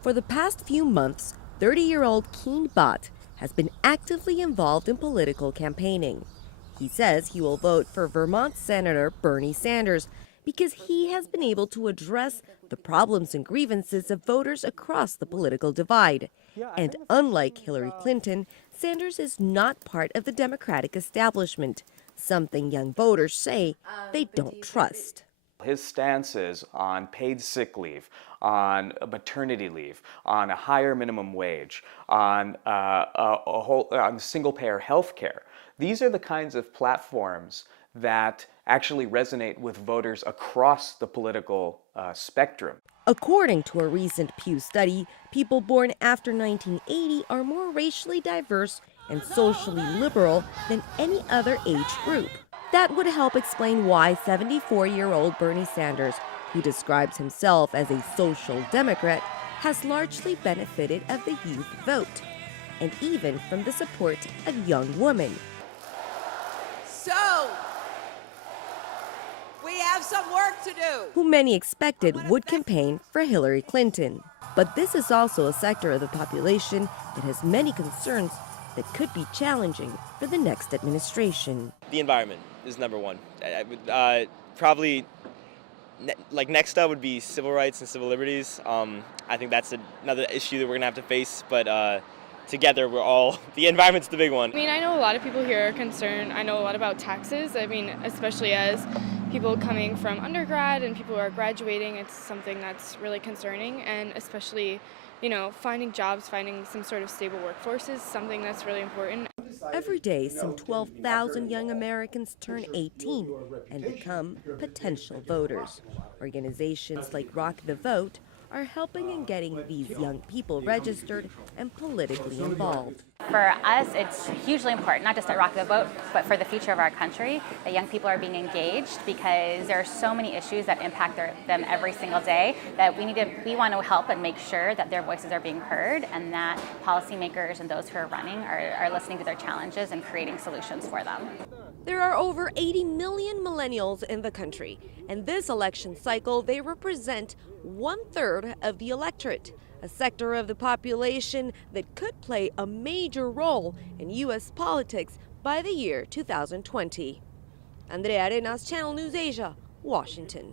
For the past few months, 30-year-old Keen Bhatt has been actively involved in political campaigning. He says he will vote for Vermont Senator Bernie Sanders because he has been able to address the problems and grievances of voters across the political divide. And unlike Hillary Clinton, Sanders is not part of the Democratic establishment, something young voters say they don't trust. His stances on paid sick leave, on maternity leave, on a higher minimum wage, on on single-payer health care, these are the kinds of platforms that actually resonate with voters across the political spectrum. According to a recent Pew study, people born after 1980 are more racially diverse and socially liberal than any other age group. That would help explain why 74-year-old Bernie Sanders, who describes himself as a social democrat, has largely benefited of the youth vote, and even from the support of young women. So, we have some work to do. Who many expected would campaign for Hillary Clinton. But this is also a sector of the population that has many concerns that could be challenging for the next administration. The environment is number one. Probably next up would be civil rights and civil liberties. I think that's another issue that we're gonna have to face, but together the environment's the big one. I mean, I know a lot of people here are concerned. I know a lot about taxes. I mean, especially as people coming from undergrad and people who are graduating, it's something that's really concerning, and especially, finding jobs, finding some sort of stable workforce is something that's really important. Every day, some 12,000 young Americans turn 18 and become potential voters. Organizations like Rock the Vote are helping in getting these young people registered and politically involved. For us, it's hugely important, not just at Rock the Vote, but for the future of our country, that young people are being engaged, because there are so many issues that impact them every single day that we want to help and make sure that their voices are being heard, and that policymakers and those who are running are listening to their challenges and creating solutions for them. There are over 80 million millennials in the country, and this election cycle they represent 1/3 of the electorate, a sector of the population that could play a major role in U.S. politics by the year 2020. Andrea Arenas, Channel News Asia, Washington.